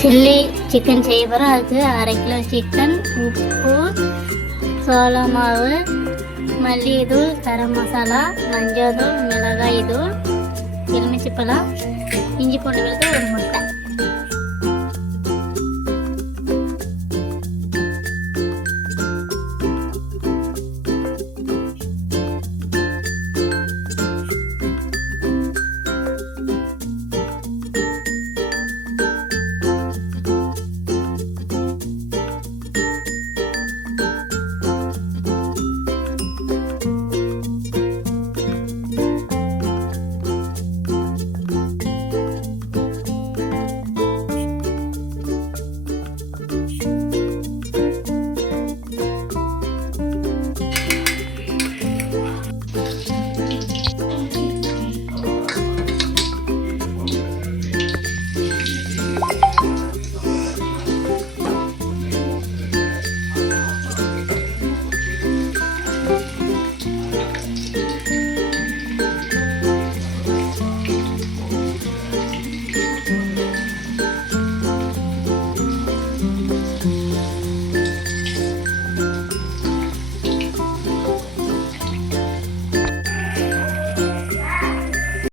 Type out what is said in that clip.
Chilli chicken செய்ய போகிறோம். அதுக்கு 1/2 கிலோ சிக்கன், உப்பு, சோள மாவு, மல்லித்தூள், கரம் மசாலா, மஞ்சள் தூள், மிளகாய் தூள், எலுமிச்சைப்பழம், இஞ்சி பூண்டு விழுது, ஒரு முட்டை.